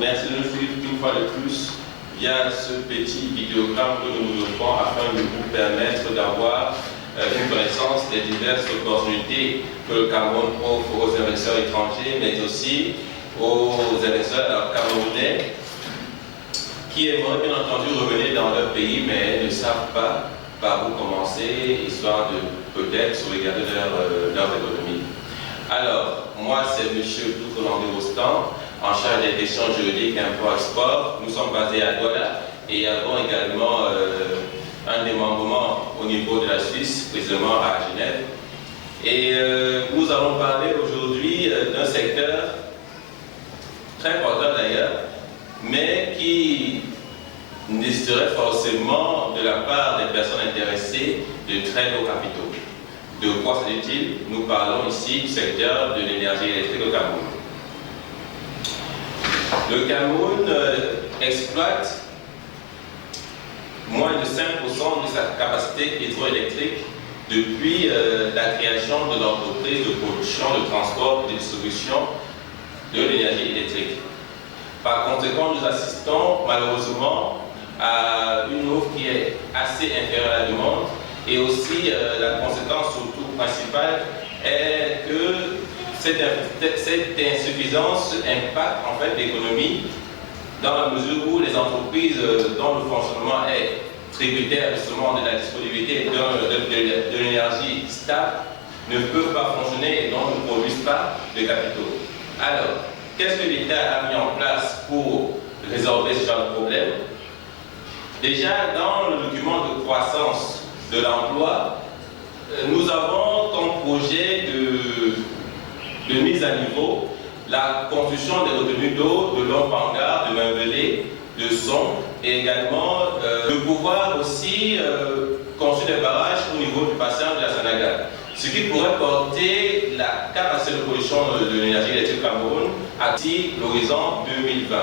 merci de nous suivre une fois de plus via ce petit vidéogramme que nous vous offrons afin de vous permettre d'avoir une connaissance des diverses opportunités que le Cameroun offre aux investisseurs étrangers, mais aussi aux investisseurs camerounais qui aimeraient bien entendu revenir dans leur pays, mais ne savent pas par où commencer, histoire de peut-être sauvegarder leur économie. Alors, moi c'est M. Doucolandé-Rostand, en charge des questions juridiques et import-export. Nous sommes basés à Douala et avons également un démembrement au niveau de la Suisse, précisément à Genève. Et nous allons parler aujourd'hui d'un secteur très important d'ailleurs, mais qui nécessiterait forcément de la part des personnes intéressées de très hauts capitaux. De quoi s'agit-il? Nous parlons ici du secteur de l'énergie électrique au Cameroun. Le Cameroun exploite moins de 5% de sa capacité hydroélectrique depuis la création de l'entreprise de production, de transport et de distribution de l'énergie électrique. Par conséquent, nous assistons malheureusement à une offre qui est assez inférieure à la demande, et aussi la conséquence surtout principale est que cette insuffisance impacte en fait l'économie dans la mesure où les entreprises dont le fonctionnement est tributaire justement de la disponibilité de l'énergie stable ne peuvent pas fonctionner et donc ne produisent pas de capitaux. Alors, qu'est-ce que l'État a mis en place pour résorber ce genre de problème? Déjà, dans le document de croissance de l'emploi, nous avons comme projet de mise à niveau la construction des retenues d'eau de Lompangar, de Mambélé, de Son, et également de pouvoir aussi construire des barrages au niveau du bassin de la Sanaga, ce qui pourrait porter la capacité de production de l'énergie électrique au Cameroun à l'horizon 2020.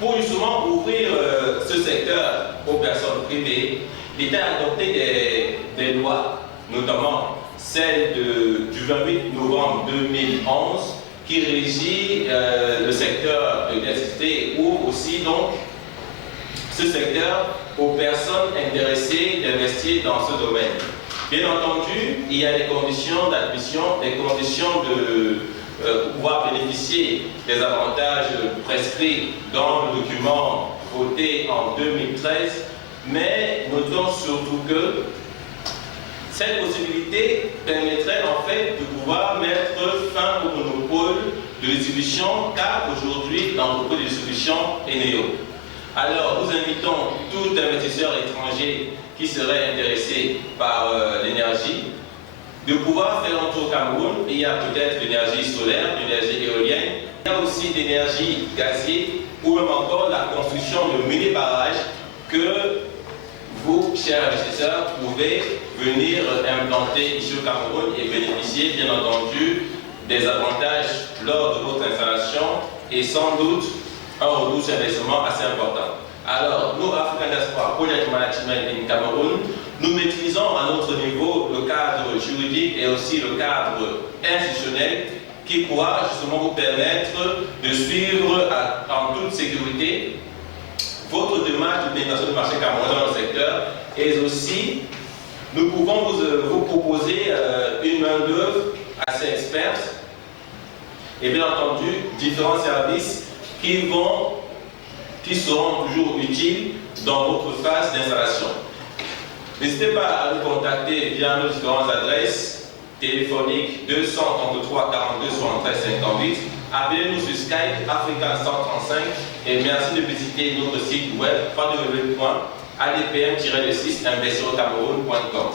Pour justement ouvrir ce secteur aux personnes privées, l'État a adopté des lois, notamment celle du 28 novembre 2011, qui régit le secteur de l'électricité, ou aussi donc ce secteur aux personnes intéressées d'investir dans ce domaine. Bien entendu, il y a des conditions d'admission, des conditions de pouvoir bénéficier des avantages prescrits dans le document voté en 2013, mais notons surtout que cette possibilité permettrait en fait de pouvoir mettre fin au monopole de distribution, car aujourd'hui l'entreprise de distribution est Néo. Alors nous invitons tout investisseur étranger qui serait intéressé par l'énergie de pouvoir faire un tour au Cameroun. Il y a peut-être l'énergie solaire, l'énergie éolienne, il y a aussi l'énergie gazière ou même encore la construction de mini-barrages que vous, chers investisseurs, pouvez venir implanter ici au Cameroun et bénéficier bien entendu des avantages lors de votre installation et sans doute un retour sur investissement assez important. Alors, nous, African Diaspora Project Management in Cameroun, nous maîtrisons à notre niveau le cadre juridique et aussi le cadre institutionnel qui pourra justement vous permettre de suivre en toute sécurité votre démarche de pénétration du marché camerounais dans le secteur, et aussi nous pouvons vous proposer une main-d'œuvre assez experte et bien entendu différents services qui seront toujours utiles dans votre phase d'installation. N'hésitez pas à nous contacter via nos différentes adresses téléphoniques 233 42 73 58. Appelez-nous sur Skype Africa 135 et merci de visiter notre site web www.adpm-investir-au-cameroun.com.